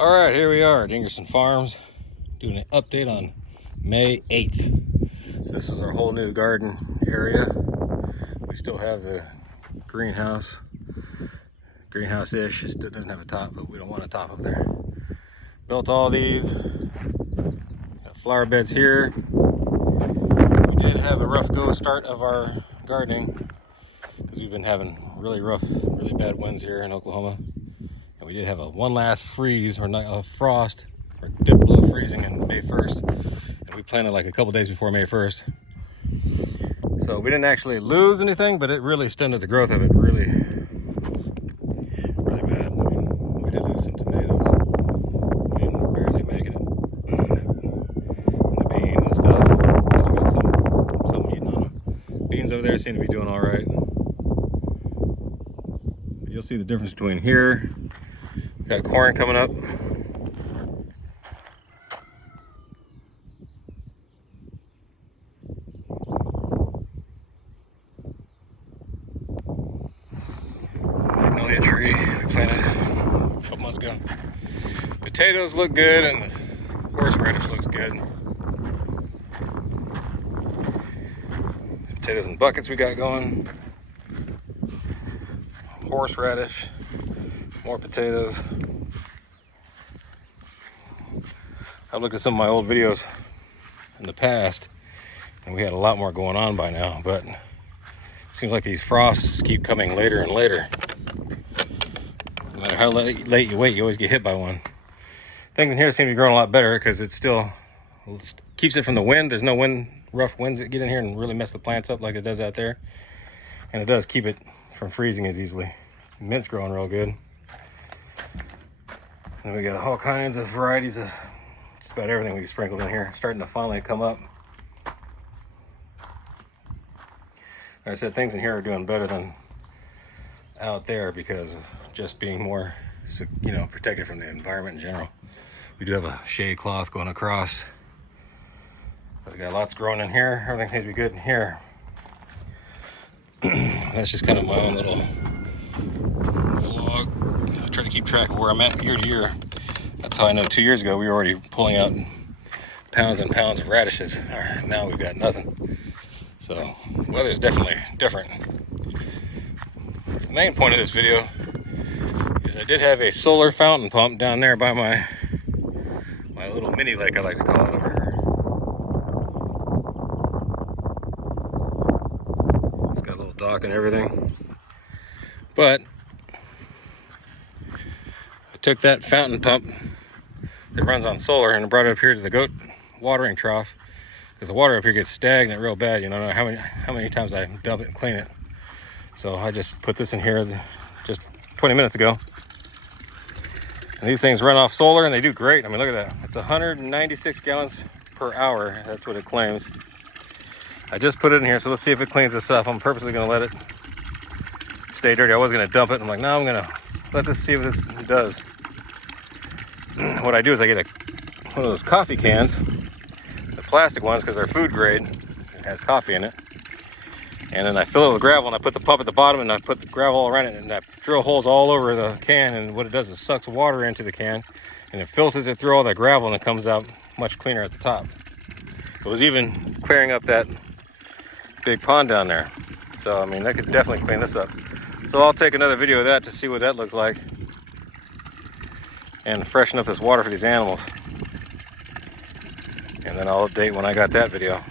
All right, here we are at Ingerson Farms doing an update on May 8th. So this is our whole new garden area. We still have the greenhouse-ish. It still doesn't have a top, but we don't want a top up there. Built all these. Got flower beds here. We did have a rough go start of our gardening because we've been having really bad winds here in Oklahoma. And we did have one last freeze, or not a frost, or dip below freezing on May 1st. And we planted like a couple days before May 1st. So we didn't actually lose anything, but it really stunted the growth of it really bad. I mean, we did lose some tomatoes. I mean, we're barely making it. And the beans and stuff, we got some eating on them. Beans over there seem to be doing all right. But you'll see the difference between here. Got corn coming up. Magnolia tree we planted a couple months ago. Potatoes look good and the horseradish looks good. Potatoes in buckets we got going. Horseradish. More potatoes. I've looked at some of my old videos in the past and we had a lot more going on by now, but it seems like these frosts keep coming later and later. No matter how late you wait, you always get hit by one. Things in here seem to be growing a lot better because it keeps it from the wind. There's no rough winds that get in here and really mess the plants up like it does out there. And it does keep it from freezing as easily. Mint's growing real good. And we got all kinds of varieties of just about everything we sprinkled in here, starting to finally come up. Like I said, things in here are doing better than out there because of just being more, protected from the environment in general. We do have a shade cloth going across. But we got lots growing in here. Everything seems to be good in here. That's just kind of my own little vlog. I try to keep track of where I'm at year to year. That's how I know 2 years ago we were already pulling out pounds and pounds of radishes. Now we've got nothing. So weather's definitely different. The main point of this video is I did have a solar fountain pump down there by my little mini lake, I like to call it, over here. It's got a little dock and everything. But I took that fountain pump that runs on solar and brought it up here to the goat watering trough because the water up here gets stagnant real bad. You know how many times I dump it and clean it. So I just put this in here just 20 minutes ago. And these things run off solar and they do great. I mean, look at that. It's 196 gallons per hour. That's what it claims. I just put it in here, so let's see if it cleans this up. I'm purposely gonna let it stay dirty. I was gonna dump it. I'm like, no, I'm gonna let this see what this does. What I do is I get one of those coffee cans, the plastic ones, because they're food grade. It has coffee in it. And then I fill it with gravel and I put the pump at the bottom and I put the gravel all around it and I drill holes all over the can, and what it does is sucks water into the can and it filters it through all that gravel and it comes out much cleaner at the top. It was even clearing up that big pond down there. So I mean, that could definitely clean this up. So I'll take another video of that to see what that looks like and freshen up this water for these animals. And then I'll update when I got that video.